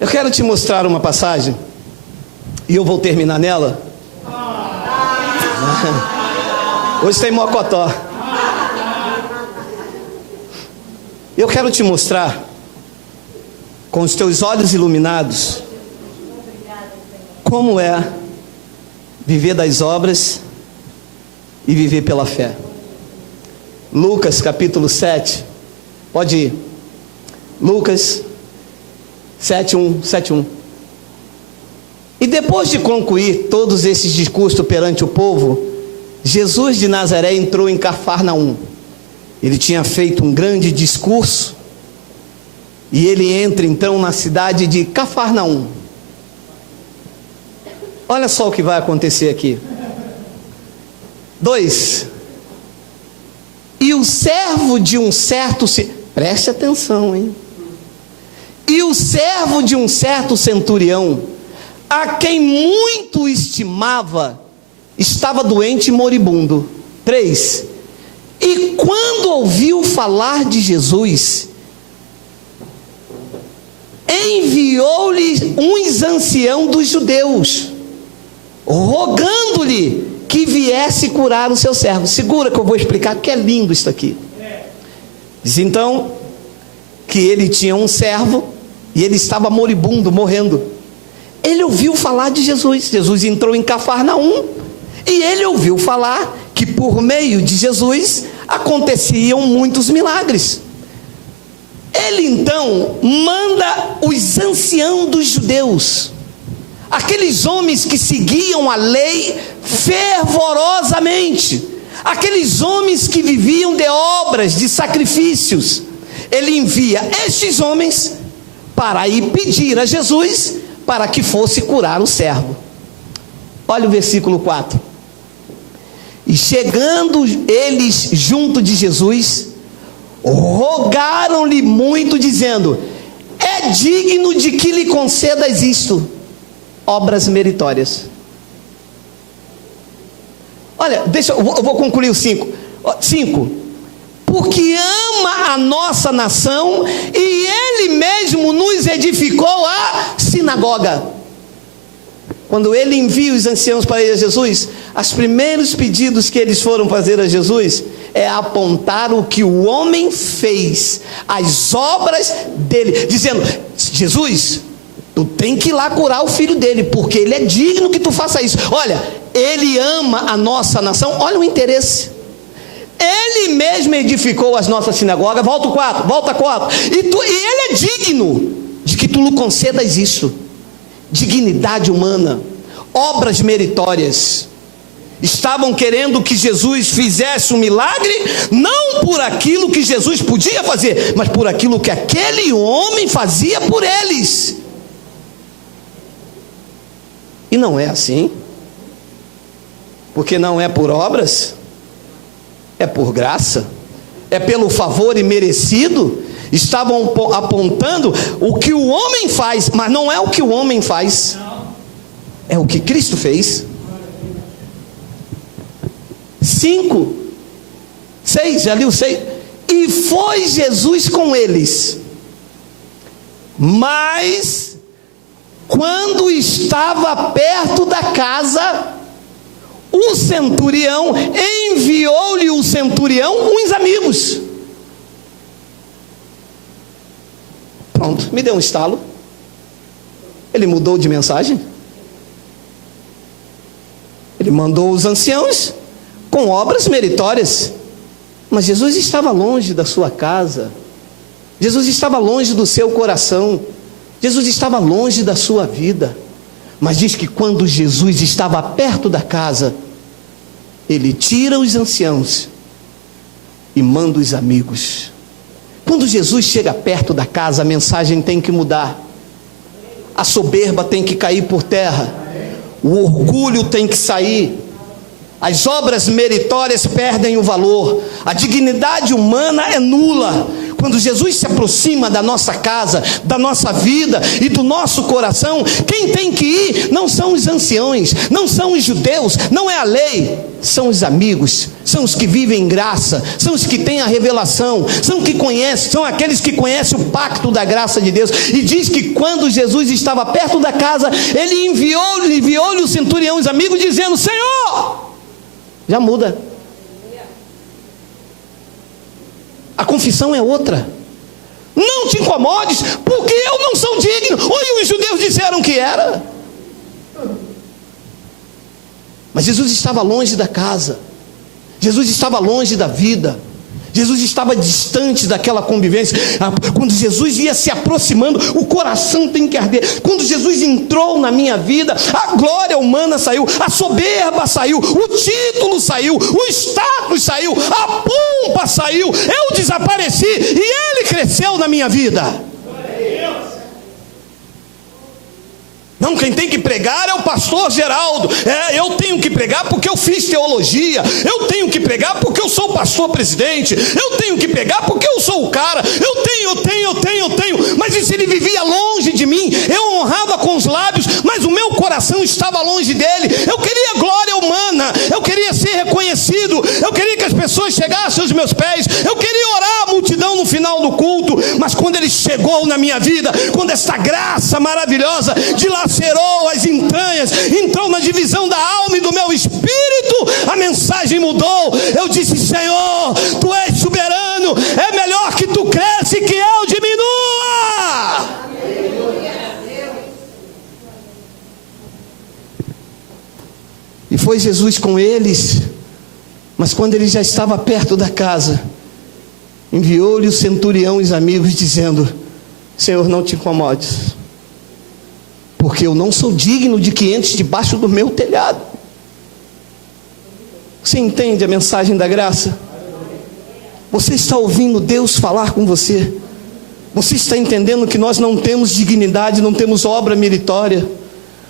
Eu quero te mostrar uma passagem, e eu vou terminar nela. Hoje tem mocotó. Eu quero te mostrar, com os teus olhos iluminados, como é viver das obras e viver pela fé. Lucas capítulo 7, pode ir. Lucas 7:1. E depois de concluir todos esses discursos perante o povo, Jesus de Nazaré entrou em Cafarnaum. Ele tinha feito um grande discurso, e ele entra então na cidade de Cafarnaum. Olha só o que vai acontecer aqui. 2. E o servo de um certo... Preste atenção, hein? E o servo de um certo centurião, a quem muito estimava, estava doente e moribundo. 3. E quando ouviu falar de Jesus, enviou-lhe uns anciãos dos judeus, rogando-lhe que viesse curar o seu servo. Segura que eu vou explicar, que é lindo isso aqui. Diz então que ele tinha um servo e ele estava moribundo, morrendo. Ele ouviu falar de Jesus. Jesus entrou em Cafarnaum e ele ouviu falar que por meio de Jesus aconteciam muitos milagres. Ele então manda os anciãos dos judeus, aqueles homens que seguiam a lei fervorosamente, aqueles homens que viviam de obras, de sacrifícios. Ele envia estes homens para ir pedir a Jesus para que fosse curar o servo. Olha o versículo 4. E chegando eles junto de Jesus, rogaram-lhe muito, dizendo: é digno de que lhe concedas isto, obras meritórias. Olha, eu vou concluir o 5. 5. Porque ama a nossa nação, e ele mesmo nos edificou a sinagoga. Quando ele envia os anciãos para ir a Jesus, os primeiros pedidos que eles foram fazer a Jesus é apontar o que o homem fez, as obras dele, dizendo: Jesus, tu tem que ir lá curar o filho dele, porque ele é digno que tu faça isso. Olha, ele ama a nossa nação. Olha o interesse. Ele mesmo edificou as nossas sinagogas. Volta 4. E ele é digno de que tu lhe concedas isso. Dignidade humana, obras meritórias. estavam querendo que Jesus fizesse um milagre, não por aquilo que Jesus podia fazer, mas por aquilo que aquele homem fazia por eles. E não é assim, porque não é por obras, é por graça, é pelo favor imerecido. Estavam apontando o que o homem faz, mas não é o que o homem faz, é o que Cristo fez. 5, 6, já li o 6. E foi Jesus com eles, mas quando estava perto da casa, o centurião enviou-lhe uns amigos. Pronto, me deu um estalo. Ele mudou de mensagem. Ele mandou os anciãos com obras meritórias. Mas Jesus estava longe da sua casa. Jesus estava longe do seu coração. Jesus estava longe da sua vida. Mas diz que quando Jesus estava perto da casa, ele tira os anciãos e manda os amigos. Quando Jesus chega perto da casa, a mensagem tem que mudar. A soberba tem que cair por terra. O orgulho tem que sair. As obras meritórias perdem o valor. A dignidade humana é nula. Quando Jesus se aproxima da nossa casa, da nossa vida e do nosso coração, quem tem que ir não são os anciões, não são os judeus, não é a lei, são os amigos, são os que vivem em graça, são os que têm a revelação, são aqueles que conhecem o pacto da graça de Deus. E diz que quando Jesus estava perto da casa, ele enviou-lhe o centurião, os amigos, dizendo: Senhor, já muda. A confissão é outra. Não te incomodes, porque eu não sou digno. Oi, os judeus disseram que era. Mas Jesus estava longe da casa. Jesus estava longe da vida. Jesus estava distante daquela convivência. Quando Jesus ia se aproximando, o coração tem que arder. Quando Jesus entrou na minha vida, a glória humana saiu, a soberba saiu, o título saiu, o status saiu, a pompa saiu. Eu desapareci e Ele cresceu na minha vida. Não, quem tem que pregar é o pastor Geraldo. Eu tenho que pregar porque eu fiz teologia. Eu tenho que pregar porque eu sou pastor presidente. Eu tenho que pregar porque eu sou o cara. Eu tenho. Mas isso, ele vivia longe de mim. Eu honrava com os lábios, mas o meu coração estava longe dele. Eu queria glória humana. Eu queria ser reconhecido. Eu queria que as pessoas chegassem aos meus pés. Eu queria orar a multidão no final do culto. Mas quando ele chegou na minha vida, quando essa graça maravilhosa dilacerou as entranhas, entrou na divisão da alma e do meu espírito, a mensagem mudou. Eu disse: Senhor, Tu és soberano, é melhor que Tu cresça e que eu diminua. E foi Jesus com eles. Mas quando ele já estava perto da casa, enviou-lhe o centurião e os amigos, dizendo: Senhor, não te incomodes, porque eu não sou digno de que entres debaixo do meu telhado. Você entende a mensagem da graça? Você está ouvindo Deus falar com você? Você está entendendo que nós não temos dignidade, não temos obra meritória?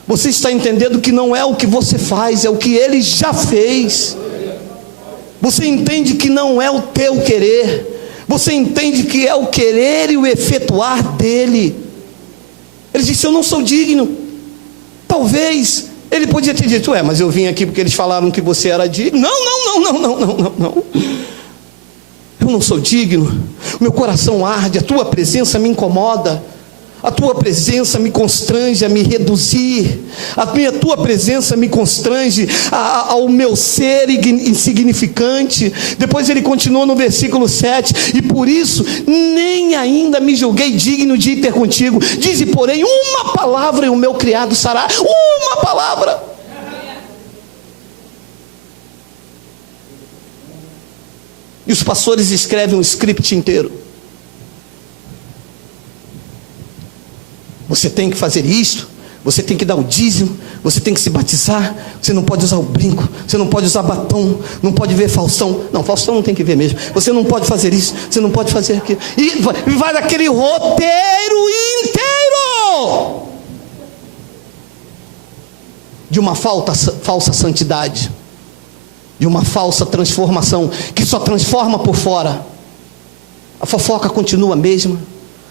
Você está entendendo que não é o que você faz, é o que Ele já fez? Você entende que não é o teu querer, você entende que é o querer e o efetuar dEle. Ele disse: eu não sou digno. Talvez ele podia ter dito: mas eu vim aqui porque eles falaram que você era digno. Não. Eu não sou digno. O meu coração arde, a tua presença me incomoda. A tua presença me constrange a me reduzir. A tua presença me constrange ao meu ser insignificante. Depois ele continua no versículo 7: e por isso nem ainda me julguei digno de ir ter contigo. Dize, porém, uma palavra e o meu criado sará. Uma palavra. E os pastores escrevem um script inteiro. Você tem que fazer isto, Você tem que dar o dízimo, você tem que se batizar, você não pode usar o brinco, você não pode usar batom, não pode ver Faustão. Não, Faustão não tem que ver mesmo. Você não pode fazer isso, você não pode fazer aquilo. E vai daquele roteiro inteiro de uma falsa santidade, de uma falsa transformação, que só transforma por fora. A fofoca continua a mesma,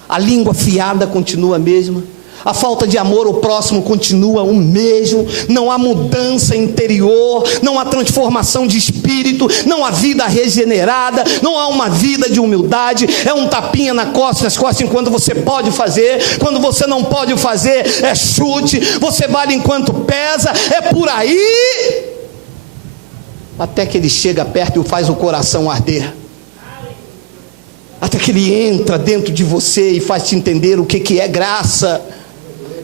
a língua afiada continua a mesma, a falta de amor ao próximo continua o mesmo. Não há mudança interior, não há transformação de espírito, não há vida regenerada, não há uma vida de humildade. É um tapinha nas costas enquanto você pode fazer, quando você não pode fazer é chute. Você vale enquanto pesa, é por aí, até que ele chega perto e faz o coração arder, até que ele entra dentro de você e faz te entender o que é graça.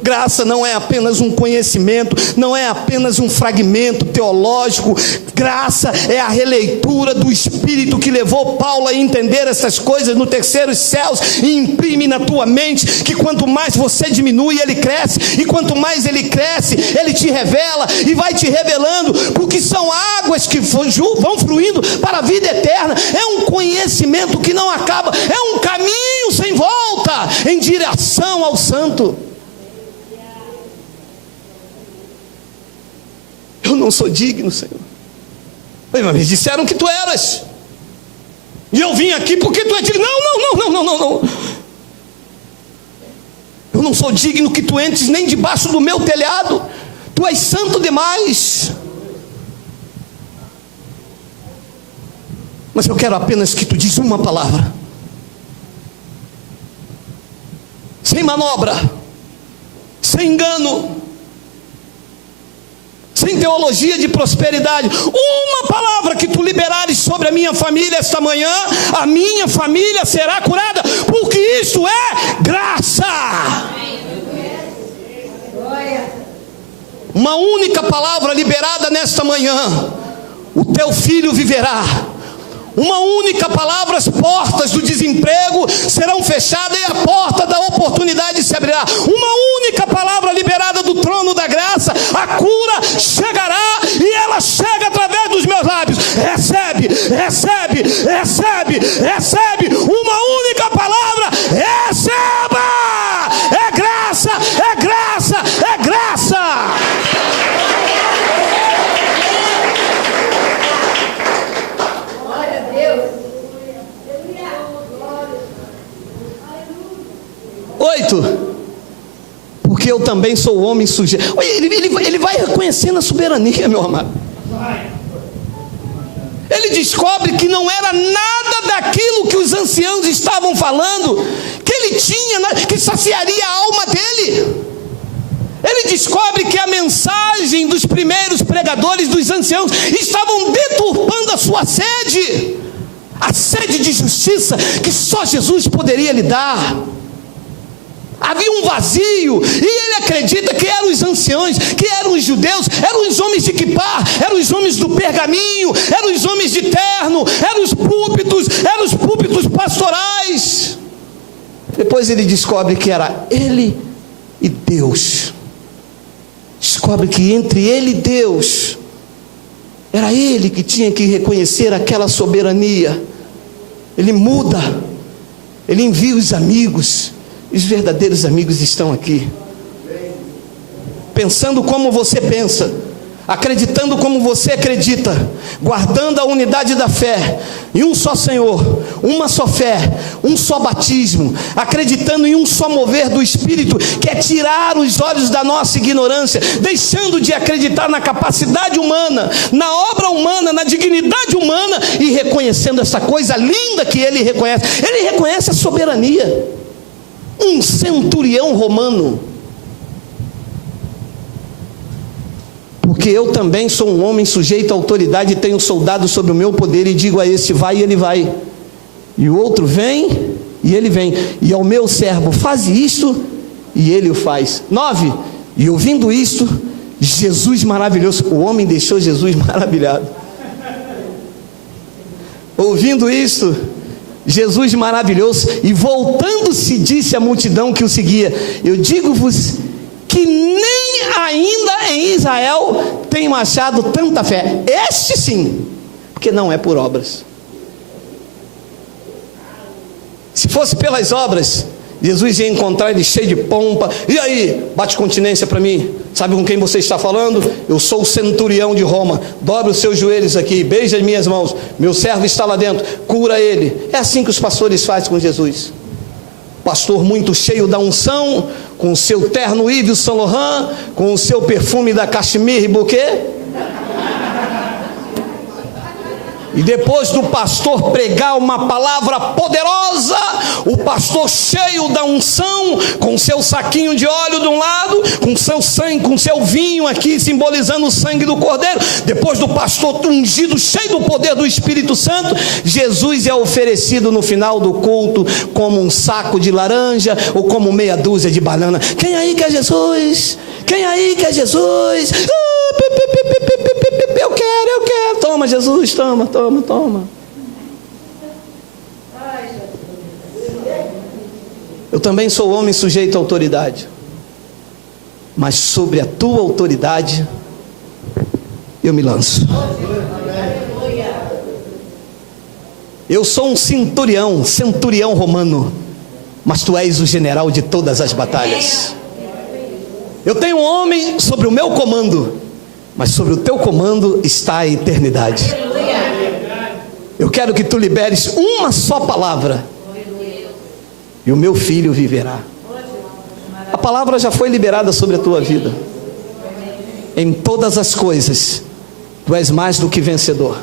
Graça não é apenas um conhecimento, não é apenas um fragmento teológico. Graça é a releitura do Espírito que levou Paulo a entender essas coisas no terceiro céus, e imprime na tua mente que quanto mais você diminui, ele cresce, e quanto mais ele cresce, ele te revela e vai te revelando, porque são águas que vão fluindo para a vida eterna. É um conhecimento que não acaba, é um caminho sem volta em direção ao santo. Eu não sou digno, Senhor. Mas me disseram que tu eras, e eu vim aqui porque tu é digno. Não. Eu não sou digno que tu entres nem debaixo do meu telhado. Tu és santo demais. Mas eu quero apenas que tu diz uma palavra, sem manobra, sem engano, sem teologia de prosperidade. Uma palavra que tu liberares sobre a minha família esta manhã, a minha família será curada, porque isto é graça. Uma única palavra liberada nesta manhã, o teu filho viverá. Uma única palavra, as portas do desemprego serão fechadas e a porta da oportunidade se abrirá. Uma única palavra liberada do trono da graça, a cura chegará, e ela chega através dos meus lábios. Recebe. Uma única palavra, receba. É graça. Porque eu também sou homem sujeito. Ele vai reconhecendo a soberania, meu amado. Ele descobre que não era nada daquilo que os anciãos estavam falando que ele tinha, que saciaria a alma dele. Ele descobre que a mensagem dos primeiros pregadores, dos anciãos, estavam deturpando a sua sede, a sede de justiça que só Jesus poderia lhe dar. Havia um vazio, e ele acredita que eram os anciãos, que eram os judeus, eram os homens de quipá, eram os homens do pergaminho, eram os homens de terno, eram os púlpitos pastorais. Depois ele descobre que era ele e Deus. Descobre que entre ele e Deus, era ele que tinha que reconhecer aquela soberania. Ele muda, ele envia os amigos. Os verdadeiros amigos estão aqui, pensando como você pensa, acreditando como você acredita, guardando a unidade da fé, em um só Senhor, uma só fé, um só batismo, acreditando em um só mover do Espírito, que é tirar os olhos da nossa ignorância, deixando de acreditar na capacidade humana, na obra humana, na dignidade humana, e reconhecendo essa coisa linda que ele reconhece a soberania. Um centurião romano, porque eu também sou um homem sujeito à autoridade e tenho soldados sobre o meu poder, e digo a esse vai e ele vai, e o outro vem e ele vem, e ao meu servo faz isto e ele o faz. 9, e ouvindo isto, Jesus maravilhoso, o homem deixou Jesus maravilhado. Ouvindo isto, Jesus maravilhoso, e voltando-se disse à multidão que o seguia: eu digo-vos que nem nem ainda em Israel tenho achado tanta fé. Este sim, porque não é por obras. Se fosse pelas obras, Jesus ia encontrar ele cheio de pompa. E aí, bate continência para mim. Sabe com quem você está falando? Eu sou o centurião de Roma. Dobre os seus joelhos aqui, beija as minhas mãos. Meu servo está lá dentro, cura ele. É assim que os pastores fazem com Jesus. Pastor muito cheio da unção, com o seu terno Yves Saint Laurent, com o seu perfume da Cachemire Bouquet. E depois do pastor pregar uma palavra poderosa, o pastor cheio da unção, com seu saquinho de óleo de um lado, com seu sangue, com seu vinho aqui, simbolizando o sangue do Cordeiro. Depois do pastor ungido, cheio do poder do Espírito Santo, Jesus é oferecido no final do culto como um saco de laranja ou como meia dúzia de banana. Quem aí quer Jesus? Quem aí quer Jesus? Eu quero. Toma, Jesus, toma. Eu também sou homem sujeito à autoridade, mas sobre a tua autoridade eu me lanço. Eu sou um centurião romano, mas tu és o general de todas as batalhas. Eu tenho um homem sobre o meu comando, mas sobre o teu comando está a eternidade. Eu quero que tu liberes uma só palavra, e o meu filho viverá. A palavra já foi liberada sobre a tua vida. Em todas as coisas tu és mais do que vencedor.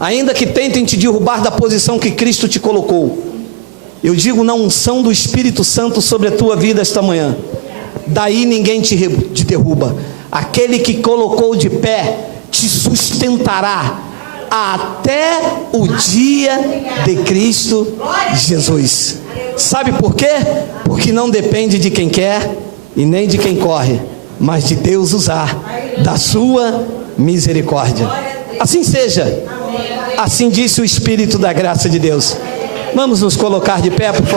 Ainda que tentem te derrubar da posição que Cristo te colocou, eu digo na unção do Espírito Santo sobre a tua vida esta manhã, daí ninguém te derruba. Aquele que colocou de pé te sustentará até o dia de Cristo Jesus. Sabe por quê? Porque não depende de quem quer e nem de quem corre, mas de Deus usar da sua misericórdia. Assim seja. Assim disse o Espírito da graça de Deus. Vamos nos colocar de pé, por favor.